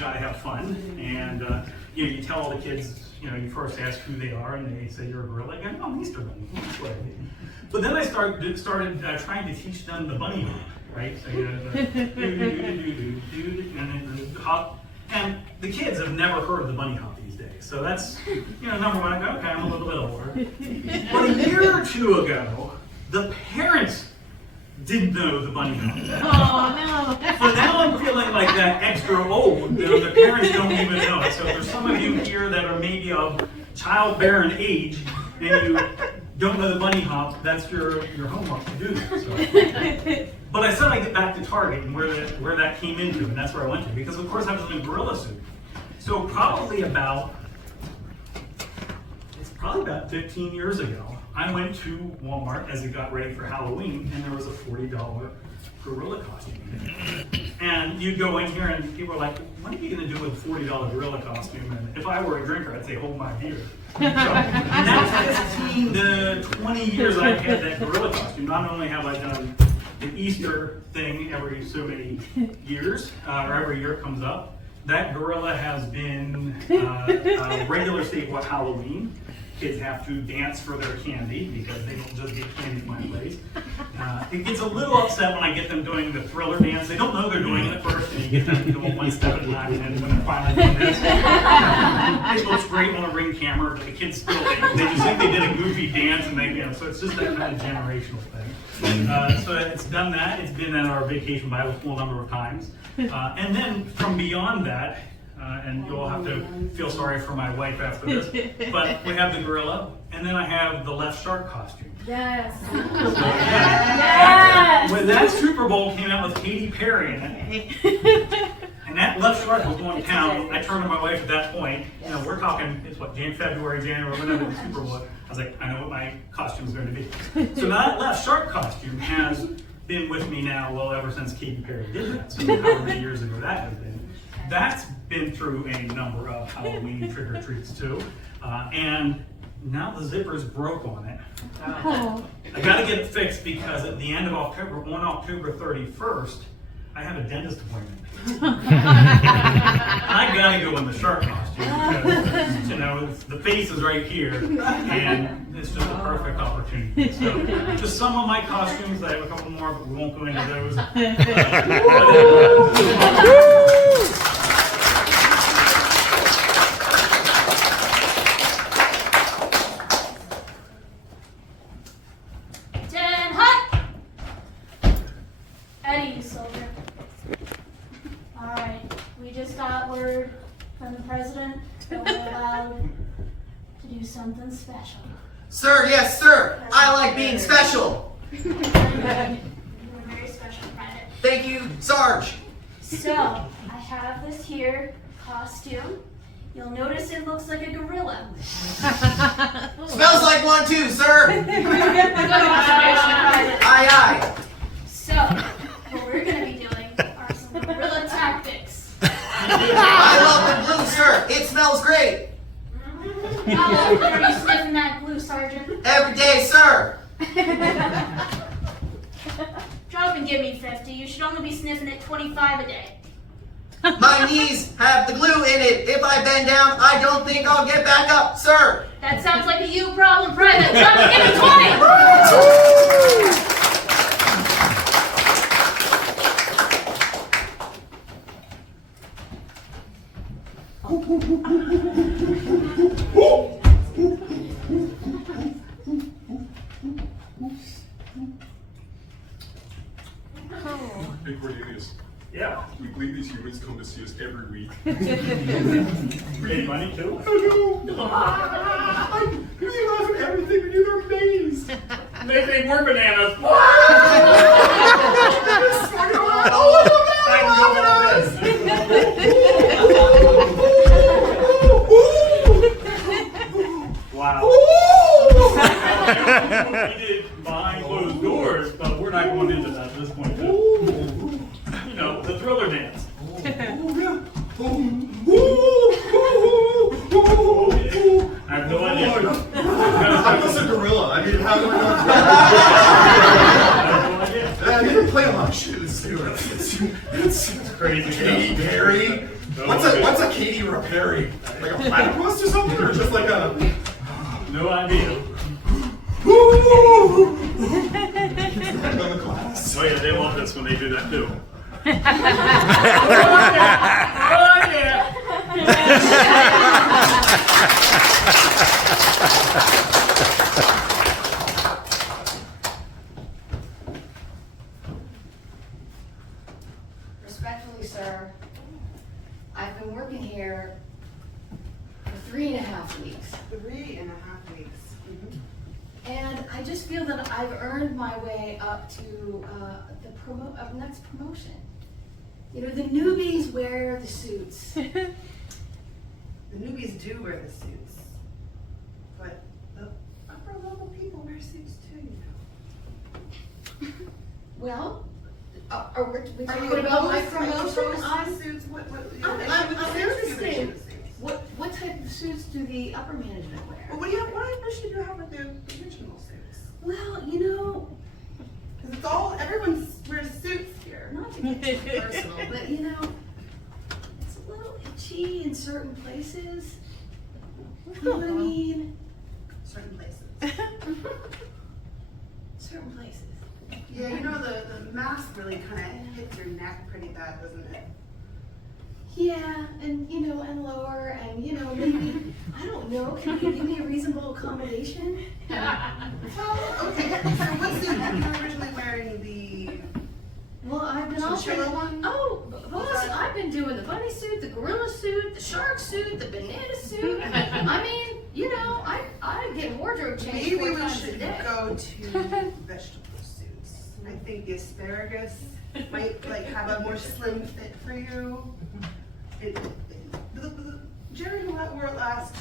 gotta have fun, and you tell all the kids, you first ask who they are, and they say you're a gorilla. I go, no, I'm Easter Bunny. But then I started trying to teach them the bunny hop, right? So and then hop, and the kids have never heard of the bunny hop these days. So that's number one. I go, okay, I'm a little bit older. But a year or two ago, the parents didn't know the bunny hop. Oh no! So now I'm feeling like that extra old. The parents don't even know it. So if there's some of you here that are maybe of childbearing age and you don't know the bunny hop, that's your homework to do that. So. But I said I'd get back to Target and where that came into, and that's where I went to, because of course I was in a gorilla suit. So probably about 15 years ago, I went to Walmart as it got ready for Halloween, and there was a $40 gorilla costume. And you go in here and people are like, what are you going to do with a $40 gorilla costume? And if I were a drinker, I'd say, hold my beer. So, and that's 15 to 20 years I've had that gorilla costume. Not only have I done the Easter thing every so many years, or every year it comes up, that gorilla has been a regular staple at Halloween. Kids have to dance for their candy because they don't just get candy at my place. It gets a little upset when I get them doing the Thriller dance. They don't know they're doing it at first, and you get them doing one step at a time, and then when they're finally doing this, it looks great on a Ring camera, but the kids still, they just think they did a goofy dance, and so it's just that kind of generational thing. So it's done that. It's been at our vacation Bible school a number of times. And then from beyond that, and you'll have to feel sorry for my wife after this, but we have the gorilla, and then I have the left shark costume. Yes. So, yes. When that Super Bowl came out with Katy Perry in it, and that left shark was going to town, I turned to my wife at that point, we're talking, it's what, February, January, whenever the Super Bowl was. I was like, I know what my costume's going to be. So that left shark costume has been with me now, ever since Katy Perry did that. So however many years ago that has been. That's been through a number of Halloween trick-or-treats too. And now the zipper's broke on it. I gotta get it fixed because at the end of October, on October 31st, I have a dentist appointment. I gotta go in the shark costume because, the face is right here and it's just a perfect opportunity. So, just some of my costumes, I have a couple more, but we won't go into those. Something special. Sir, yes, sir. I like being special. You're very special, Private. Thank you, Sarge. So, I have this here costume. You'll notice it looks like a gorilla. Smells like one too, sir. Good observation, Private. Aye, aye. So, what we're going to be doing are some gorilla tactics. I love the blue, sir. It smells great. How often are you sniffing that glue, Sergeant? Every day, sir. Drop and give me 50. You should only be sniffing it 25 a day. My knees have the glue in it. If I bend down, I don't think I'll get back up, sir. That sounds like a you problem, Private. Drop and give me 20! Hey Cornelius. Yeah. We believe these humans come to see us every week. Any money too? You laugh at everything and you're amazed. They think we're bananas. Wow. We did behind closed doors, but we're not going into that at this point. The Thriller dance. I have no idea. I'm just a gorilla. I mean, how do I know? I didn't play a lot of shoes. It's crazy. Katy Perry, What's a Katie Rapari? Like a platypus or something, or just like a? No idea. Woo! Go to class. Oh yeah, they love this when they do that too. Respectfully, sir, I've been working here for 3.5 weeks. 3.5 weeks. And I just feel that I've earned my way up to the next promotion. You know, the newbies wear the suits. The newbies do wear the suits, but the upper level people wear suits too, you know. Well, are we Are talking you about my opposed promotion? to suits? What, I'm there's just saying, what type of suits do the upper management wear? Well, what should you have with the original suits? Well, you know, Because everyone wears suits here. not to get too personal, but you know, it's a little itchy in certain places. You know what I mean? Certain places. Certain places. Yeah, you know the mask really kind of hits your neck pretty bad, doesn't it? Yeah, and you know, and lower, and you know, maybe, I don't know, can you give me a reasonable accommodation? Well, okay. So what suit were you originally wearing? The Well, I've been chinchilla one? Oh, boss, I've been doing the bunny suit, the gorilla suit, the shark suit, the banana suit. I mean, you know, I get wardrobe change Maybe 4 we times a should day. go to vegetable suits. I think the asparagus might have a more slim fit for you. Jerry, who wore it last,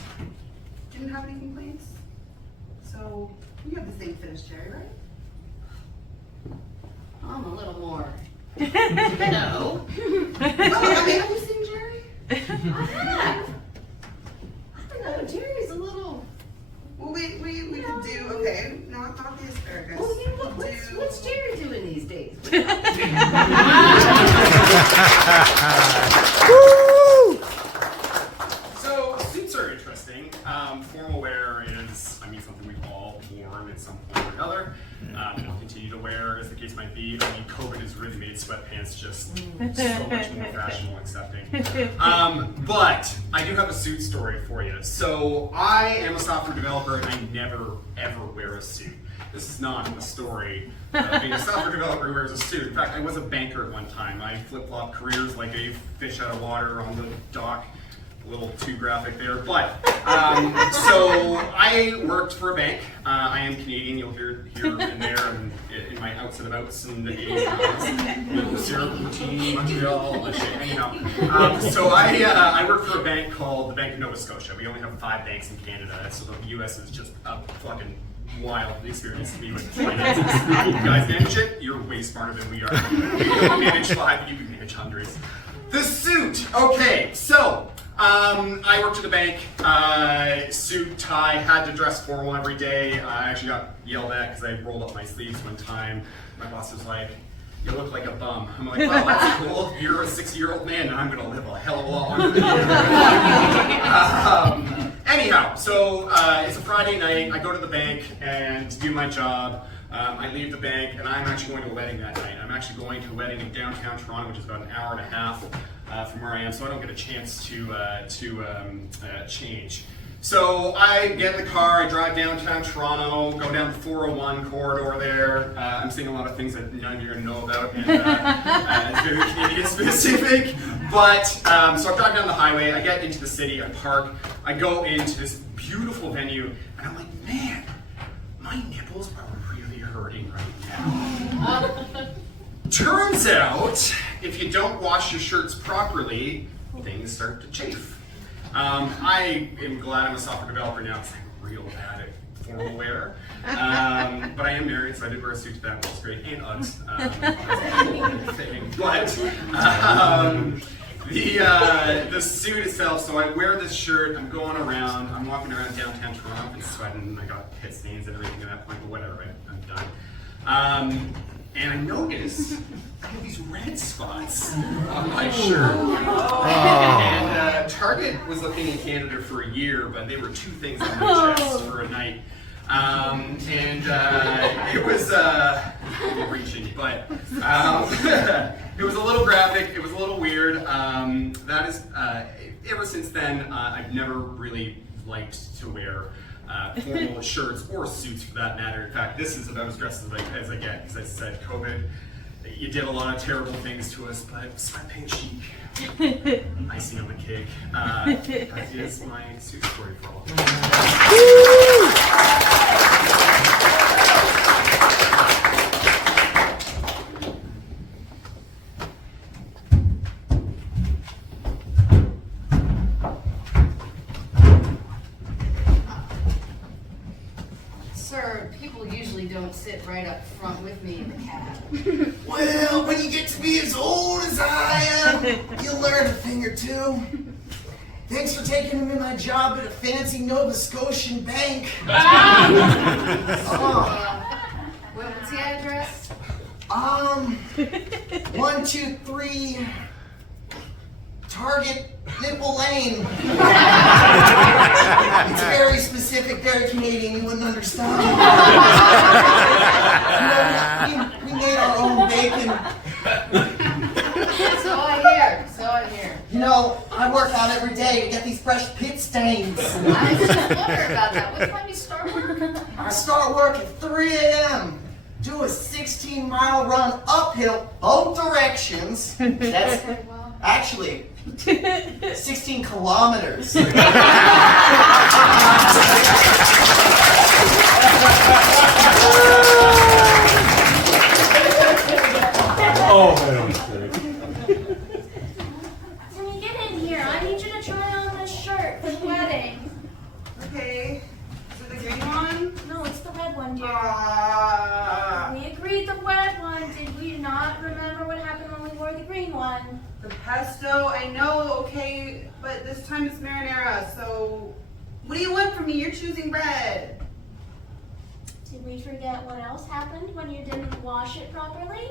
didn't have any complaints. So you have the same finish, Jerry, right? I'm a little more. Oh, No. have you seen Jerry? I have. I don't know, Jerry's a little. Well, we could do, okay, not the asparagus. Well, you know what? What's Jerry doing these days? So suits are interesting. Formal wear is, something we've all worn in some form or another. We'll continue to wear, as the case might be. COVID has really made sweatpants just so much more fashionable and accepting. But I do have a suit story for you. So I am a software developer, and I never ever wear a suit. This is not a story of being a software developer who wears a suit. In fact, I was a banker at one time. I flip-flopped careers like a fish out of water on the dock. A little too graphic there, but so I worked for a bank. I am Canadian. You'll hear here and there, and in my outs and abouts and maple syrup routine, Montreal, anyhow. So I worked for a bank called the Bank of Nova Scotia. We only have 5 banks in Canada, so the U.S. is just a fucking wild experience to me with finances. You guys manage it. You're way smarter than we are. We don't manage 5. You can manage hundreds. The suit. Okay, so. I worked at the bank, suit, tie, had to dress formal every day. I actually got yelled at because I rolled up my sleeves one time. My boss was like, "You look like a bum." I'm like, "Well, that's cool. You're a 60-year-old man, and I'm going to live a hell of a lot longer than you." Anyhow, so it's a Friday night. I go to the bank and do my job. I leave the bank, and I'm actually going to a wedding that night. I'm actually going to a wedding in downtown Toronto, which is about an hour and a half from where I am, so I don't get a chance to change. So I get in the car, I drive downtown Toronto, go down the 401 corridor there. I'm seeing a lot of things that none of you are going to know about, and it's very Canadian specific. But, so I drive down the highway, I get into the city, I park, I go into this beautiful venue, and I'm like, man, my nipples are really hurting right now. Turns out, if you don't wash your shirts properly, things start to chafe. I am glad I'm a software developer now because I'm real bad at formal wear. But I am married, so I did wear a suit to that, which is great, and Uggs. But the suit itself, so I wear this shirt, I'm going around, I'm walking around downtown Toronto, I'm sweating, I got pit stains and everything at that point, but whatever, I'm done. And I notice I have these red spots on my shirt. COVID was a thing in Canada for a year, but they were two things on my chest for a night. It was reaching, but it was a little graphic. It was a little weird. That is, ever since then, I've never really liked to wear formal shirts or suits for that matter. In fact, this is about as dressed as I get, because I said COVID, you did a lot of terrible things to us, but sweatpants chic, icing on the cake. That is my suit story for all of Sir, people usually don't sit right up front with me in the cab. Well, when you get to be as old as I am, you'll learn a thing or two. Thanks for taking me my job at a fancy Nova Scotian bank. What's the address? 123 Target Nipple Lane. It's very specific, very Canadian, you wouldn't understand. We made our own bacon. So I hear. You know, I work out every day to get these fresh pit stains. I was just wondering about that. What time do you start work? I start work at 3 a.m. Do a 16-mile run uphill, both directions. That's actually 16 kilometers. Oh, man. Timmy, get in here. I need you to try on this shirt for the wedding. Okay. Is it the green one? No, it's the red one, dear. The We agreed the red one. Did we not remember what happened when we wore the green one? pesto, I know, okay, but this time it's marinara, so what do you want from me? You're choosing bread. Did we forget what else happened when you didn't wash it properly?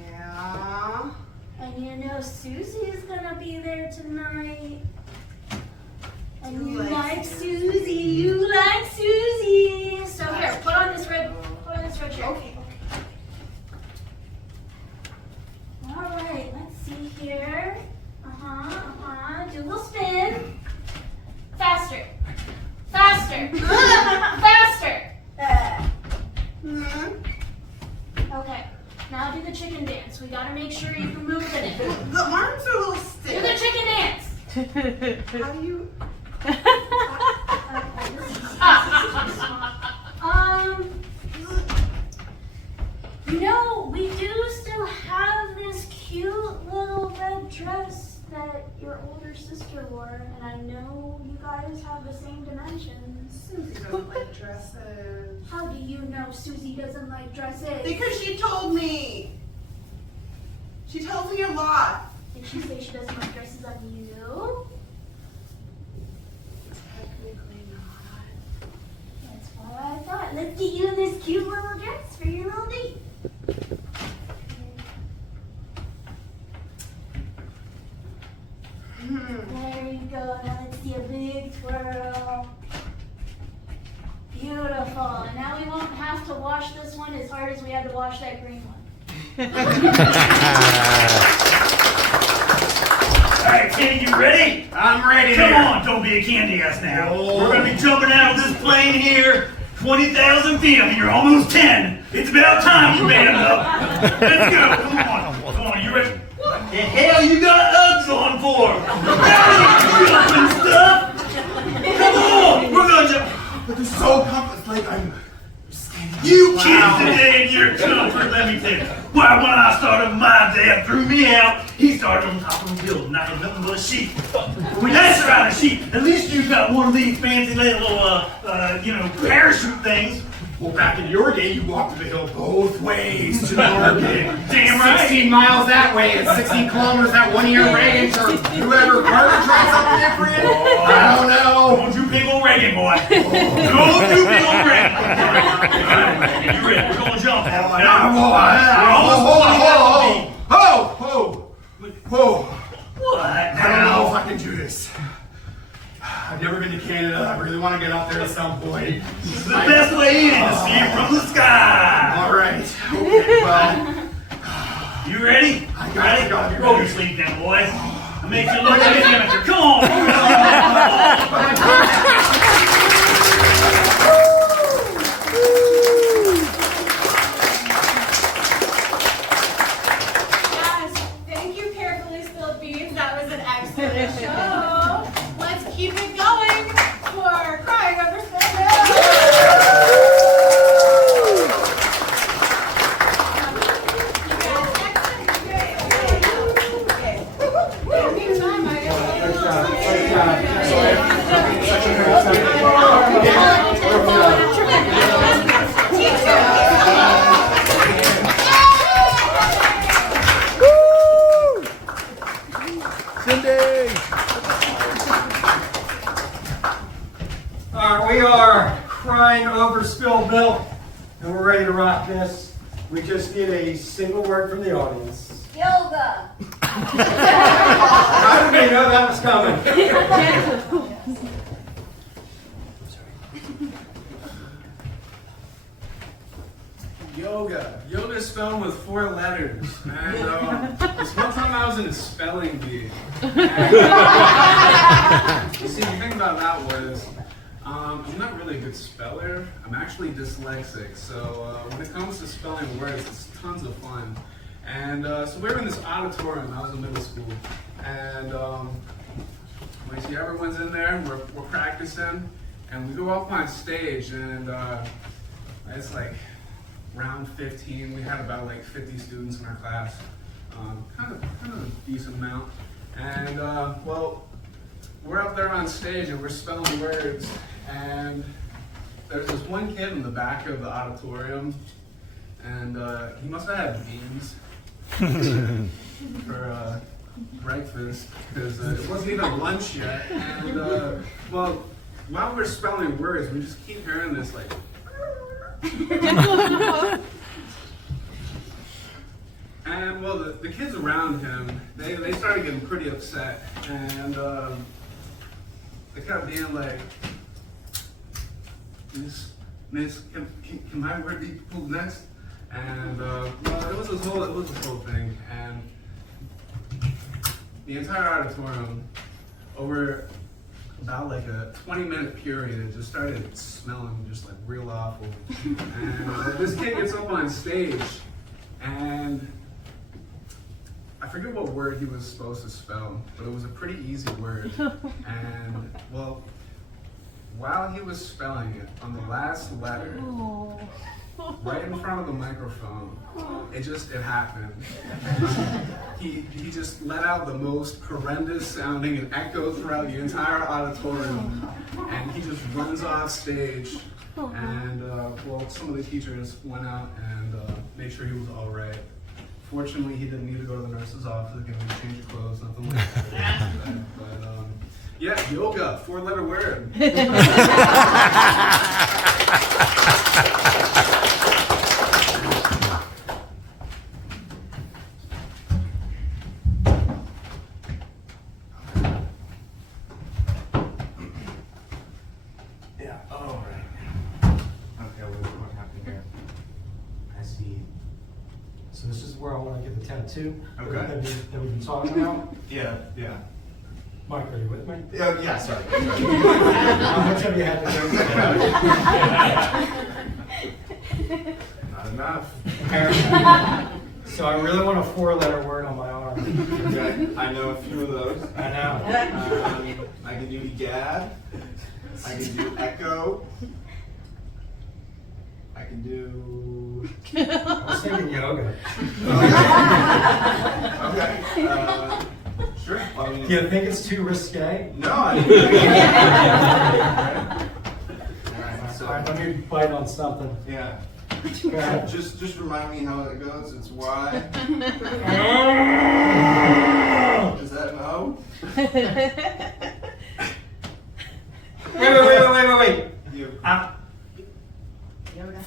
Yeah. And you know Susie's gonna be there tonight. And you like Susie. You like Susie. So here, put on this red shirt. Okay. All right, let's see here. Do a little spin. Faster. Faster. Faster. Okay, now do the chicken dance. We gotta make sure you can move in it. The arms are a little Do stiff. the chicken dance. How do you? You know, we do still have this cute little red dress that your older sister wore, and I know you guys have the same dimensions. Susie doesn't like dresses. How do you know Susie doesn't like dresses? Because she told me. She tells me a lot. Did she say she doesn't like dresses on you? Technically not. That's what I thought. Let's get you in this cute little dress for your little date. There you go. Now let's see a big twirl. Beautiful. And now we won't have to wash this one as hard as we had to wash that green one. All right, Kenny, you ready? I'm ready. Come here. on, don't be a candy ass now. Oh. We're gonna be jumping out of this plane here, 20,000 feet. I mean, you're almost 10. It's about time you made it up. Let's go. Come on, you ready? What the hell you got Uggs on for? Jumping stuff. Come on, we're gonna jump. But they're so comfortable. Like I'm standing. You kids today in your comfort, let me tell you. Why, when I started, my dad threw me out. He started on top of the building. I had nothing but a sheep. When that's around a sheep, at least you got one of these fancy little, parachute things. Well, back in your day, you walked the hill both ways to Norgate. Damn right. 16 miles that way and 16 kilometers that 1 year range, or whoever Carter tried something different. I don't know. Don't you big old Reagan, boy. Don't you big old Reagan. You ready? We're gonna jump. Whoa! What I don't know if now? I can do this. I've never been to Canada. I really want to get out there at some point. This is the best way in to see it from the sky. All right. Okay, well, You ready? I You got ready? it, got it. Roll your sleeve down, boy. I'll make you look like an amateur. Come on. Yes, thank you, Carefully Spilled Beans. That was an excellent show. Let's keep it going for Crying Over Spilled Milk. You guys, excellent. Okay. Anytime I get a We are crying over spilled milk, and we're ready to rock this. We just need a single word from the audience. Yoga. How did we know that was coming? Yoga. Yoga is spelled with 4 letters. And this one time I was in a spelling bee. You see, the thing about that was, I'm not really a good speller. I'm actually dyslexic. So when it comes to spelling words, it's tons of fun. And so we were in this auditorium. I was in middle school. And we see everyone's in there. We're practicing. And we go up on stage. And it's like round 15. We had about like 50 students in our class. Kind of a decent amount. And well, we're up there on stage and we're spelling words. And there's this one kid in the back of the auditorium, and he must have had beans for breakfast because it wasn't even lunch yet. And well, while we're spelling words, we just keep hearing this like. And well, the kids around him, they started getting pretty upset, and they kept being like, Miss, can my word be pulled next? And well, it was this whole thing, and the entire auditorium, over about like a 20-minute period, it just started smelling just like real awful. And this kid gets up on stage, and I forget what word he was supposed to spell, but it was a pretty easy word. And well, while he was spelling it, on the last letter, right in front of the microphone, it happened. He just let out the most horrendous sounding and echo throughout the entire auditorium, and he just runs off stage. And well, some of the teachers went out and made sure he was all right. Fortunately, he didn't need to go to the nurse's office, give him a change of clothes, nothing like that. But yeah, yoga, 4-letter word. Yeah. Oh, right. Okay, what happened here? I see. So this is where I want to get the tattoo Okay. that we've been talking about. Yeah, yeah. Mike, are you with me? Yeah, sorry. How much have you had to drink? Not enough. So I really want a 4-letter word on my arm. Okay, I know a few of those. I know. I can do egad. I can do echo. I can do. I was thinking yoga. Okay. Sure. Well, I mean, Do you think it's too risque? no, I Alright, All so right, let me bite on something. yeah. Go ahead. Just remind me how it goes. It's Y. Is that an O? Wait. You.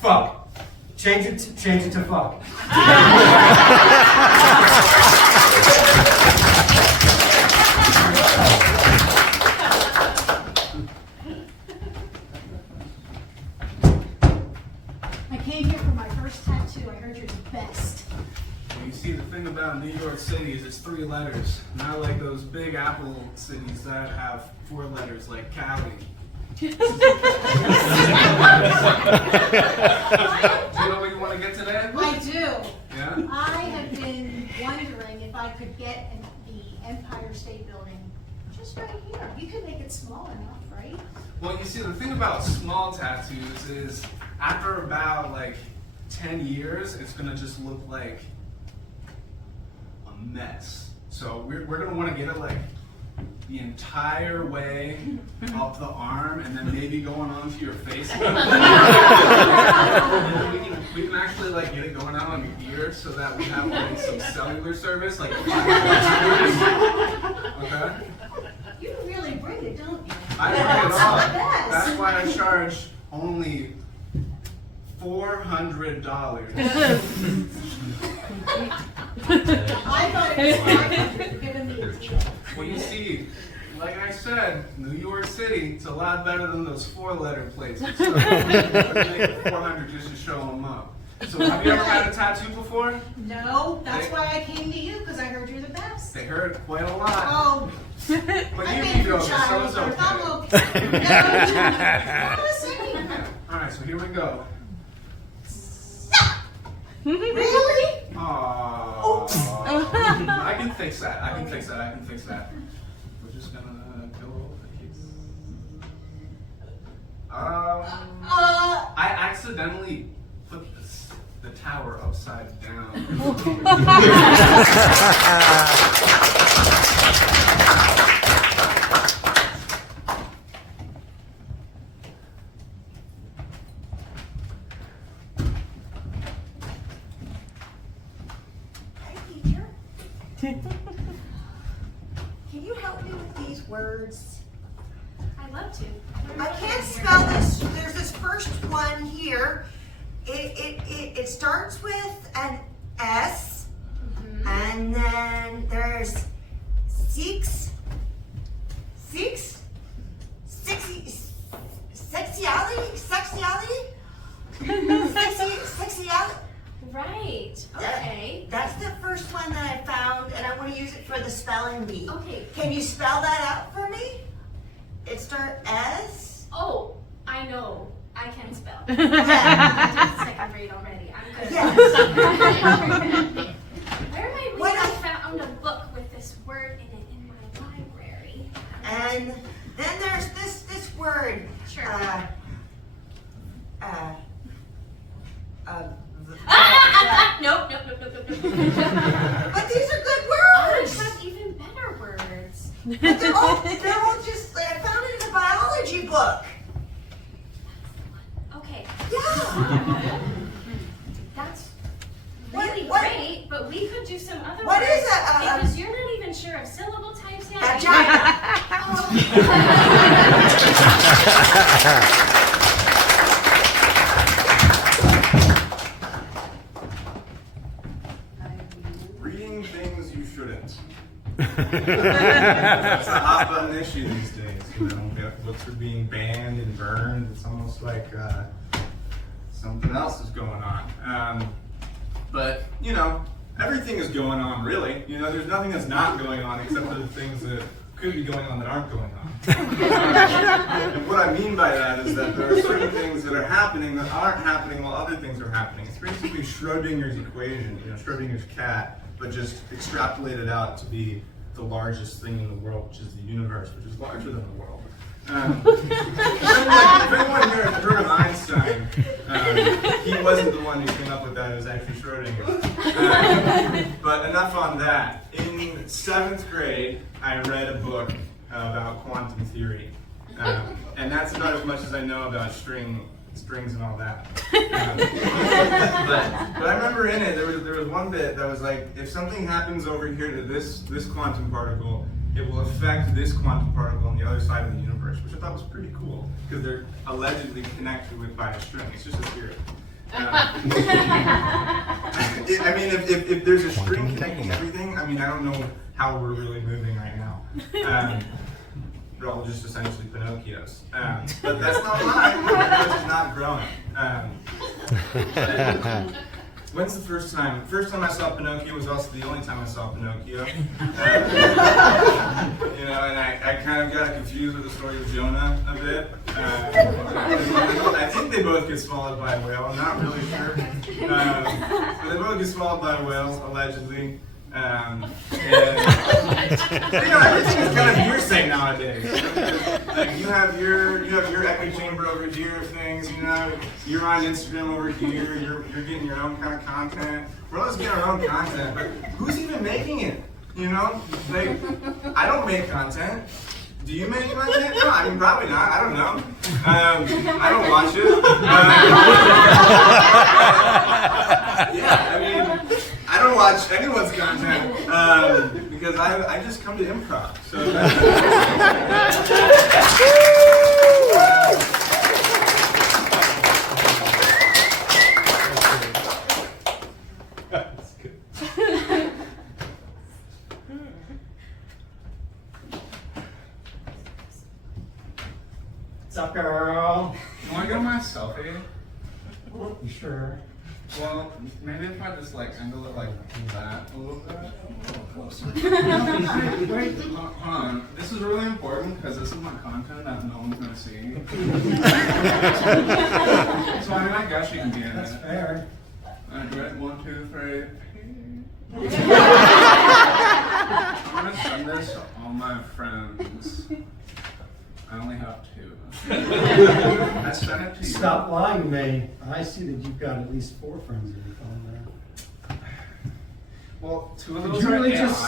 Fuck. Change it to fuck. 3 letters, not like those big Apple cities that have 4 letters like Cali. Do you know what you want to get today? I do. Yeah? I have been wondering if I could get the Empire State Building just right here. You could make it small enough, right? Well, you see, the thing about small tattoos is after about like 10 years, it's gonna just look like a mess. So we're gonna want to get it like the entire way up the arm, and then maybe going onto your face. And then we can actually like get it going out on your ear so that we have like some cellular service, like 5 years. Okay. You really bring it, don't you? I bring it all. Yes. That's why I charge only $400. I thought it was 500 given the Well, you see, like I said, New York City, it's a lot better than those 4-letter places. So make it 400 just to show them up. So have you ever had a tattoo before? No, that's why I came to you, because I heard you're the best. They heard quite a lot. Oh, But I've you been can through go, so child it's birth. I'm okay. okay. No, I'm listening. Alright, so here we go. Really? Aww. I can fix that. I can fix that. I can fix that. We're just gonna go over here. I accidentally put the tower upside down. Hi, teacher. Can you help me with these words? I'd love to. I can't spell this. There's this first one here. It starts with an S, and then there's six, sexiality. Right. Okay. That's the first one that I found, and I want to use it for the spelling bee. Okay. Can you spell that out for me? It starts S. Oh, I know. I can spell. Yeah. I did second grade already. I'm good. Yes. Where am I? When I I- found a book with this word in it in my library. And then there's this word. Sure. Nope. But these are good I words. have even better words. But they're all just. I found it in a biology book. Okay. Yeah. That's What- really what- great, but we could do some other What words. is a- Because you're not even sure of syllable types yet. Vagina. Reading things you shouldn't. It's a hot button issue these days. You know, books are being banned and burned. It's almost like something else is going on. But you know, everything is going on, really. You know, there's nothing that's not going on except for the things that could be going on that aren't going on. And what I mean by that is that there are certain things that are happening that aren't happening while other things are happening. It's basically Schrodinger's equation, you know, Schrodinger's cat, but just extrapolated out to be the largest thing in the world, which is the universe, which is larger than the world. If anyone here has heard of Einstein, he wasn't the one who came up with that, it was actually Schrodinger. But enough on that. In 7th grade, I read a book about quantum theory. And that's about as much as I know about strings and all that. But I remember in it, there was one bit that was like, if something happens over here to this quantum particle, it will affect this quantum particle on the other side of the universe, which I thought was pretty cool, because they're allegedly connected by a string. It's just a theory. I mean, if there's a string connecting everything, I mean, I don't know how we're really moving right now. We're all just essentially Pinocchios. But that's not mine. Pinocchio's not growing. When's the first time? First time I saw Pinocchio was also the only time I saw Pinocchio. You know, and I kind of got confused with the story of Jonah a bit. I think they both get swallowed by a whale. I'm not really sure. But they both get swallowed by a whale, allegedly. And, you know, everything is kind of hearsay nowadays. Like you have your echo chamber over here of things. You know, you're on Instagram over here. You're getting your own kind of content. We're always getting our own content, but who's even making it? You know, like I don't make content. Do you make content? No, I mean probably not. I don't know. I don't watch it. Yeah, I mean. I don't watch anyone's content because I just come to improv. So that's good. What's up, girl? You want to get my selfie? You sure? Well, maybe if I just like angle it like that a little bit. Wait, hold on. This is really important because this is my content that no one's gonna see. So I mean, I guess you can be in That's it. fair. Alright, ready? 1, 2, 3. I'm gonna send this to all my friends. I only have 2. I sent it to you. Stop lying to me. I see that you've got at least 4 friends in your phone there. Well, 2 of Did those you are really AI. just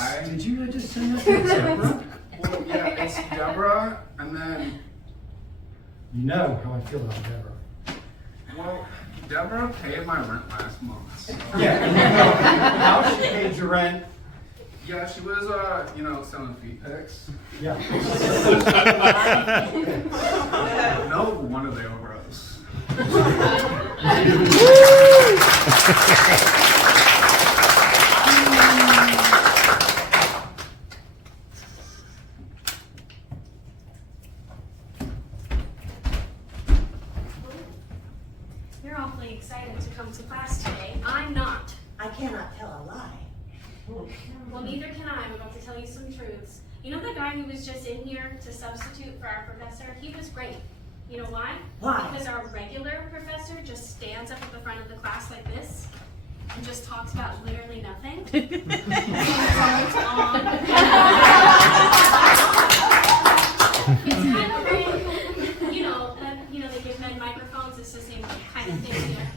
send that to Deborah? Well, yeah, it's Deborah, and then, You know how I feel about Deborah. well, Deborah paid my rent last month. So. Yeah. How she paid your rent? Yeah, she was, selling feet pics. Yeah. No wonder they over us. You're awfully excited to come to class today. I'm not. I cannot tell a lie. Well, neither can I. I'm about to tell you some truths. You know the guy who was just in here to substitute for our professor? He was great. You know why? Why? Because our regular professor just stands up at the front of the class like this and just talks about literally nothing. It's kind of like, they give men microphones. It's the same kind of thing here.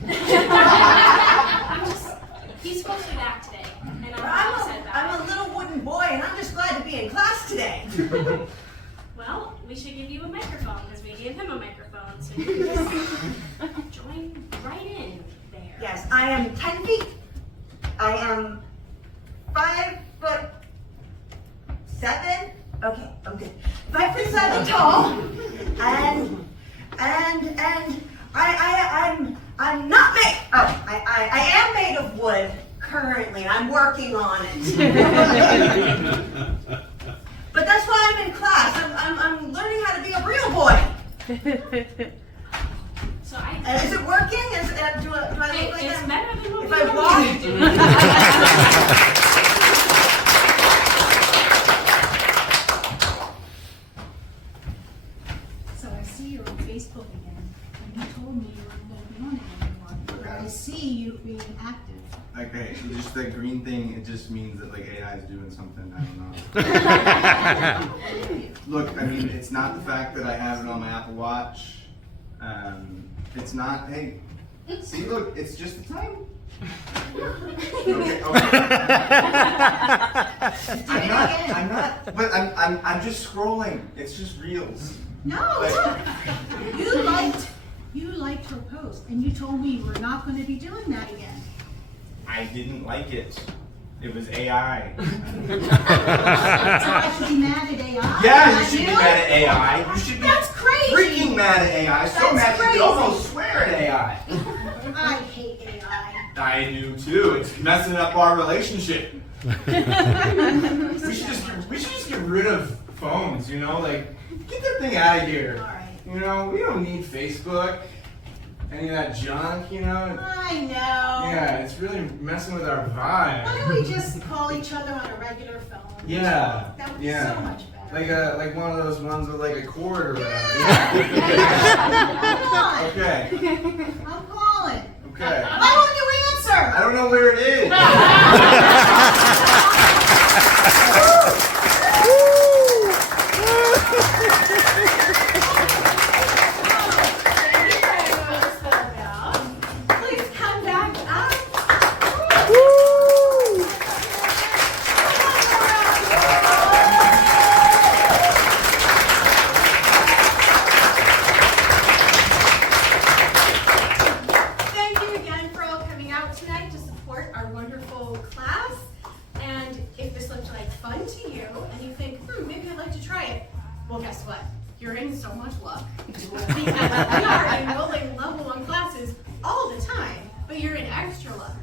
He's supposed to be back today, and I'm upset about I'm a little wooden boy, and I'm just glad to be in class today. Well, we should give you a microphone because we gave him a microphone, so you can just join right in there. Yes, I am 10 feet. I am 5'7". Okay, I'm good. 5'7" tall, and I'm not made. Oh, I am made of wood currently. I'm working on it. But that's why I'm in class. I'm learning how to be a real boy. So Is it working? Do I look like it's that? better than what If we I walk. So I see you're on Facebook again, and you told me you weren't going to be on it anymore. But I see you being active. okay, just that green thing. It just means that like AI is doing something. I don't know. Look, I mean, it's not the fact that I have it on my Apple Watch. It's not. Hey, see, look, it's just the time. Okay. I'm not. But I'm just scrolling. It's just reels. No, you liked her post, and you told me you were not going to be doing that again. I didn't like it. It was AI. So I should be mad at AI? Yeah, you Not should be mad at AI. You should be That's crazy. freaking mad at AI. So That's mad you crazy. could almost swear at AI. I hate AI. I do too. It's messing up our relationship. we should just get rid of phones. You know, like get that thing out of here. All right. You know, we don't need Facebook any of that junk, you know? I know. Yeah, it's really messing with our vibe. Why don't we just call each other on a regular phone? Yeah, That would be yeah. so much better. Like one of those ones with like a cord or whatever. Come on. Okay, I'm calling. okay. Why won't you answer? I don't know where it is. Please come back up. Thank you again for all coming out tonight to support our wonderful class. And if this looked like fun to you and you think, maybe I'd like to try it, well, guess what? You're in so much luck. Because we are enrolling level 1 classes all the time, but you're in extra luck.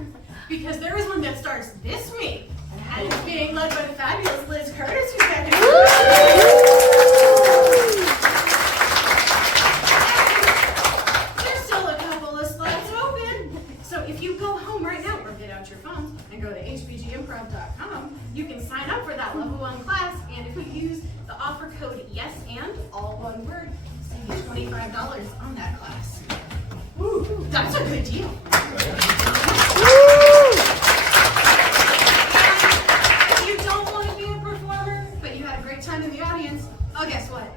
Because there is one that starts this week, and it's being led by the fabulous Liz Curtis, who's back in There's still a couple of slots open. So if you go home right now, or get out your phones and go to hbgimprov.com, you can sign up for that level 1 class, and if you use the offer code YESAND, all one word, save you $25 on that class. Ooh, that's a good deal. If you don't want to be a performer, but you had a great time in the audience, oh, guess what?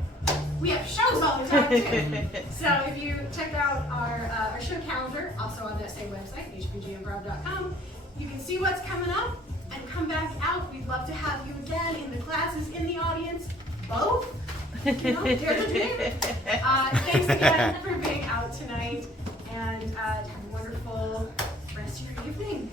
We have shows all the time too. So if you check out our show calendar, also on that same website, hbgimprov.com, you can see what's coming up and come back out. We'd love to have you again in the classes, in the audience, both. You know, dare to dream. Thanks again for being out tonight, and have a wonderful rest of your evening.